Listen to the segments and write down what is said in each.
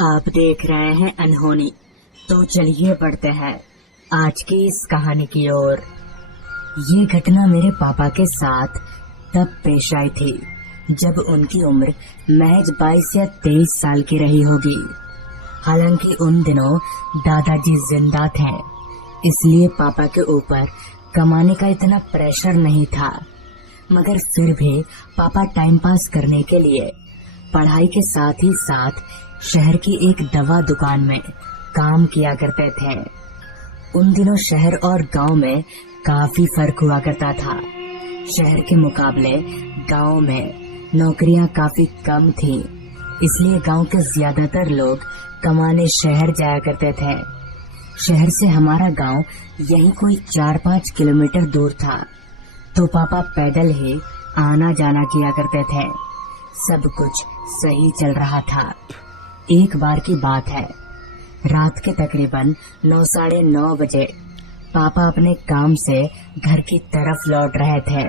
आप देख रहे हैं अनहोनी। तो चलिए बढ़ते हैं आज की इस कहानी की ओर। ये घटना मेरे पापा के साथ तब पेश आई थी जब उनकी उम्र महज 22 या 23 साल की रही होगी। हालांकि उन दिनों दादाजी जिंदा थे, इसलिए पापा के ऊपर कमाने का इतना प्रेशर नहीं था। मगर फिर भी पापा टाइम पास करने के लिए पढ़ाई के साथ ही साथ शहर की एक दवा दुकान में काम किया करते थे। उन दिनों शहर और गांव में काफी फर्क हुआ करता था। शहर के मुकाबले गांव में नौकरियां काफी कम थीं, इसलिए गांव के ज्यादातर लोग कमाने शहर जाया करते थे। शहर से हमारा गांव यहीं कोई 4-5 किलोमीटर दूर था, तो पापा पैदल ही आना जाना किया करते थे। सब कुछ सही चल रहा था। एक बार की बात है, रात के तकरीबन 9-9:30 बजे पापा अपने काम से घर की तरफ लौट रहे थे।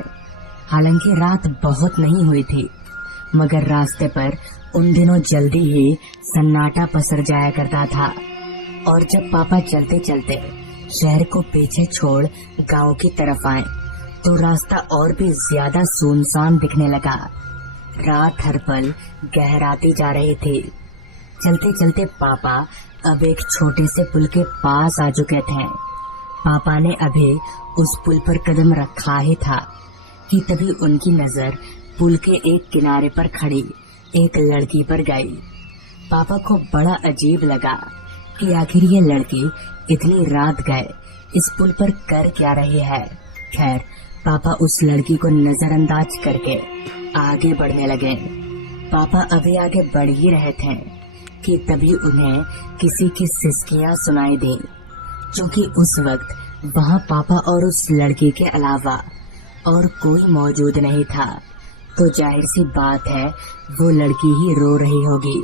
हालांकि रात बहुत नहीं हुई थी, मगर रास्ते पर उन दिनों जल्दी ही सन्नाटा पसर जाया करता था। और जब पापा चलते चलते शहर को पीछे छोड़ गांव की तरफ आए, तो रास्ता और भी ज्यादा सुनसान दिखने लगा। रात हर पल गहराती जा रही थी। चलते चलते पापा अब एक छोटे से पुल के पास आ चुके थे। पापा ने अभी उस पुल पर कदम रखा ही था कि तभी उनकी नजर पुल के एक किनारे पर खड़ी एक लड़की पर गई। पापा को बड़ा अजीब लगा कि आखिर ये लड़की इतनी रात गए इस पुल पर कर क्या रही है। खैर, पापा उस लड़की को नजरअंदाज करके आगे बढ़ने लगे। पापा अभी आगे बढ़ ही रहे थे कि तभी उन्हें किसी की सिसकियां सुनाई दी। क्योंकि उस वक्त वहां पापा और उस लड़की के अलावा और कोई मौजूद नहीं था, तो जाहिर सी बात है वो लड़की ही रो रही होगी।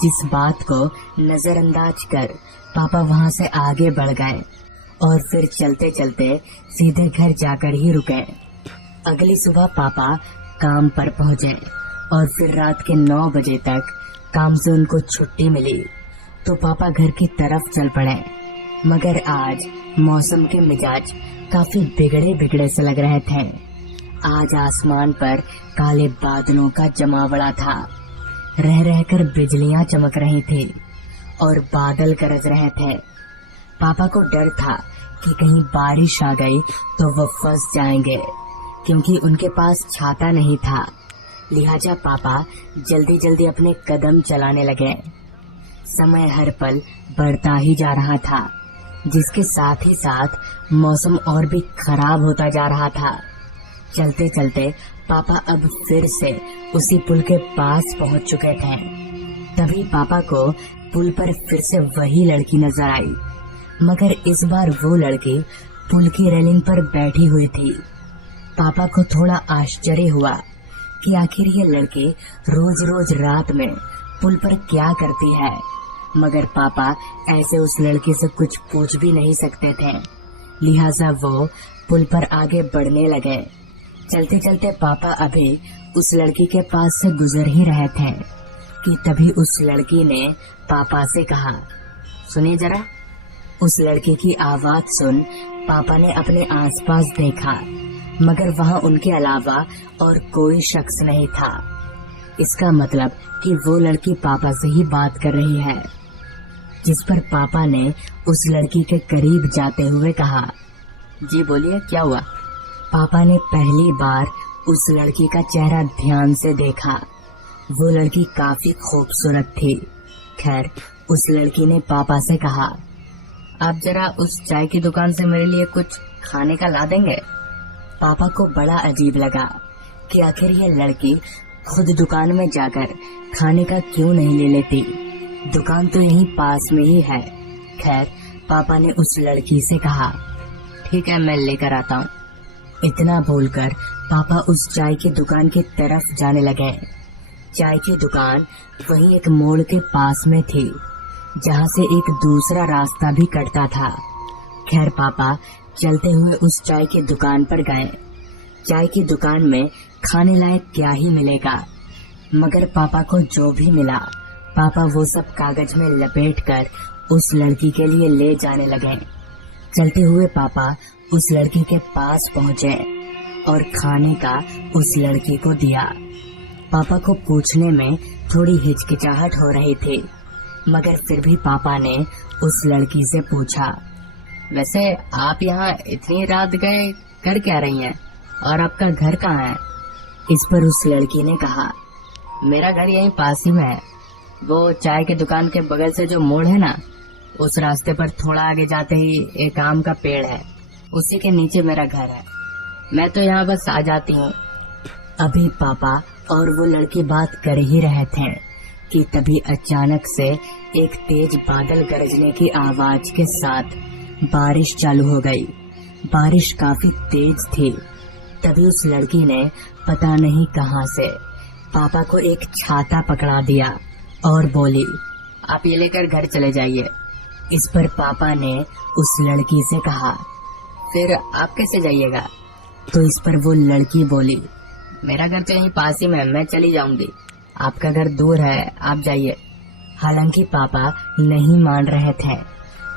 जिस बात को नजरअंदाज कर पापा वहां से आगे बढ़ गए और फिर चलते चलते सीधे घर जाकर ही रुके। अगली सुबह पापा काम पर पहुंचे और फिर रात के 9 बजे तक काम से उनको छुट्टी मिली, तो पापा घर की तरफ चल पड़े। मगर आज मौसम के मिजाज काफी बिगड़े बिगड़े से लग रहे थे। आज आसमान पर काले बादलों का जमावड़ा था। रह रहकर बिजलियां चमक रही थी और बादल गरज रहे थे। पापा को डर था कि कहीं बारिश आ गई तो वो फंस जाएंगे, क्योंकि उनके पास छाता नहीं था। लिहाजा पापा जल्दी जल्दी अपने कदम चलाने लगे। समय हर पल बढ़ता ही जा रहा था, जिसके साथ ही साथ मौसम और भी खराब होता जा रहा था। चलते चलते पापा अब फिर से उसी पुल के पास पहुंच चुके थे। तभी पापा को पुल पर फिर से वही लड़की नजर आई, मगर इस बार वो लड़की पुल की रेलिंग पर बैठी हुई थी। पापा को थोड़ा आश्चर्य हुआ कि आखिर ये लड़की रोज रोज रात में पुल पर क्या करती है। मगर पापा ऐसे उस लड़की से कुछ पूछ भी नहीं सकते थे, लिहाजा वो पुल पर आगे बढ़ने लगे। चलते चलते पापा अभी उस लड़की के पास से गुजर ही रहे थे कि तभी उस लड़की ने पापा से कहा, सुनिए जरा। उस लड़की की आवाज सुन पापा ने अपने आसपास देखा, मगर वहां उनके अलावा और कोई शख्स नहीं था। इसका मतलब कि वो लड़की पापा से ही बात कर रही है। जिस पर पापा ने उस लड़की के करीब जाते हुए कहा, जी बोलिए, क्या हुआ। पापा ने पहली बार उस लड़की का चेहरा ध्यान से देखा। वो लड़की काफी खूबसूरत थी। खैर, उस लड़की ने पापा से कहा, आप जरा उस चाय की दुकान से मेरे लिए कुछ खाने का ला देंगे। पापा को बड़ा अजीब लगा कि आखिर ये लड़की खुद दुकान में जाकर खाने का क्यों नहीं ले लेती। दुकान तो यहीं पास में ही है। खैर, पापा ने उस लड़की से कहा, ठीक है, मैं लेकर आता हूँ। इतना बोलकर पापा उस चाय की दुकान की तरफ जाने लगे। चाय की दुकान वहीं एक मोड़ के पास में थी, जहाँ से एक दूसरा रास्ता भी कटता था। खैर, पापा चलते हुए उस चाय की दुकान पर गए। चाय की दुकान में खाने लायक क्या ही मिलेगा, मगर पापा को जो भी मिला पापा वो सब कागज में लपेटकर उस लड़की के लिए ले जाने लगे। चलते हुए पापा उस लड़की के पास पहुंचे और खाने का उस लड़की को दिया। पापा को पूछने में थोड़ी हिचकिचाहट हो रही थी, मगर फिर भी पापा ने उस लड़की से पूछा, वैसे आप यहाँ इतनी रात गए कर क्या रही हैं और आपका घर कहाँ है? इस पर उस लड़की ने कहा, मेरा घर यहीं पास ही में है। वो चाय की दुकान के बगल से जो मोड़ है ना, उस रास्ते पर थोड़ा आगे जाते ही एक आम का पेड़ है, उसी के नीचे मेरा घर है। मैं तो यहाँ बस आ जाती हूँ। अभी पापा और वो लड़की बात कर ही रहे थे कि तभी अचानक से एक तेज बादल गरजने की आवाज के साथ बारिश चालू हो गई। बारिश काफी तेज थी। तभी उस लड़की ने पता नहीं कहां से पापा को एक छाता पकड़ा दिया और बोली, आप ये लेकर घर चले जाइए। इस पर पापा ने उस लड़की से कहा, फिर आप कैसे जाइएगा? तो इस पर वो लड़की बोली, मेरा घर तो यहीं पास ही में, मैं चली जाऊंगी। आपका घर दूर है, आप जाइए। हालांकि पापा नहीं मान रहे थे,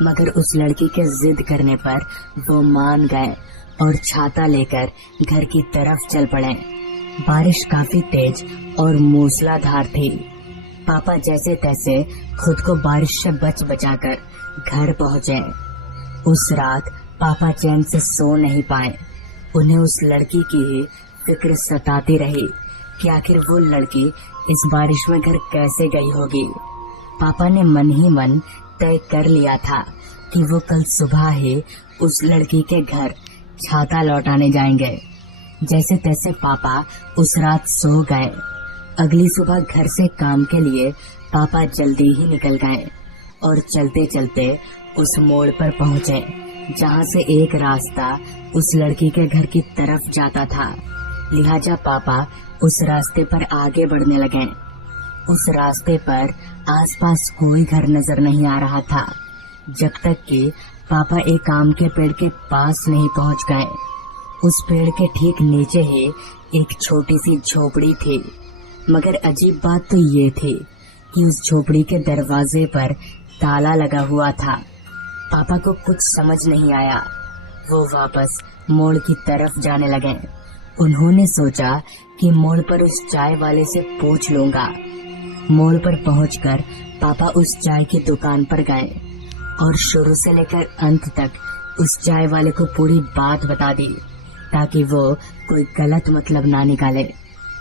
मगर उस लड़की के जिद करने पर वो मान गए और छाता लेकर घर की तरफ चल पड़े। बारिश काफी तेज और मूसलाधार थी। पापा जैसे तैसे खुद को बारिश से बचाकर घर पहुंचे। उस रात पापा चैन से सो नहीं पाए। उन्हें उस लड़की की ही फिक्र सताती रही कि आखिर वो लड़की इस बारिश में घर कैसे गई होगी। पापा ने मन ही मन तय कर लिया था कि वो कल सुबह ही उस लड़की के घर छाता लौटाने जाएंगे। जैसे तैसे पापा उस रात सो गए। अगली सुबह घर से काम के लिए पापा जल्दी ही निकल गए और चलते चलते उस मोड़ पर पहुंचे जहां से एक रास्ता उस लड़की के घर की तरफ जाता था। लिहाजा पापा उस रास्ते पर आगे बढ़ने लगे। उस रास्ते पर आसपास कोई घर नजर नहीं आ रहा था, जब तक कि पापा एक आम के पेड़ के पास नहीं पहुंच गए। उस पेड़ के ठीक नीचे ही एक छोटी सी झोपड़ी थी, मगर अजीब बात तो ये थी कि उस झोपड़ी के दरवाजे पर ताला लगा हुआ था। पापा को कुछ समझ नहीं आया। वो वापस मोड़ की तरफ जाने लगे। उन्होंने सोचा कि मोड़ पर उस चाय वाले से पूछ लूंगा। मोड़ पर पहुंचकर पापा उस चाय की दुकान पर गए और शुरू से लेकर अंत तक उस चाय वाले को पूरी बात बता दी, ताकि वो कोई गलत मतलब ना निकाले।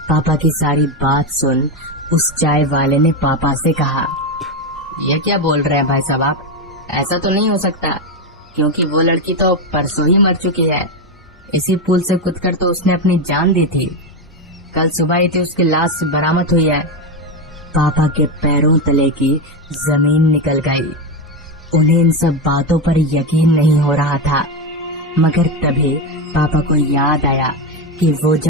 पापा की सारी बात सुन उस चाय वाले ने पापा से कहा, ये क्या बोल रहे हैं भाई साहब आप? ऐसा तो नहीं हो सकता, क्योंकि वो लड़की तो परसों ही मर चुकी है। इसी पुल से कूदकर तो उसने अपनी जान दी थी। कल सुबह ही थी उसकी लाश बरामद हुई है। पापा के पैरों तले की जमीन निकल गई। उन्हें इन सब बातों पर यकीन नहीं हो रहा था, मगर तभी पापा को याद आया कि वो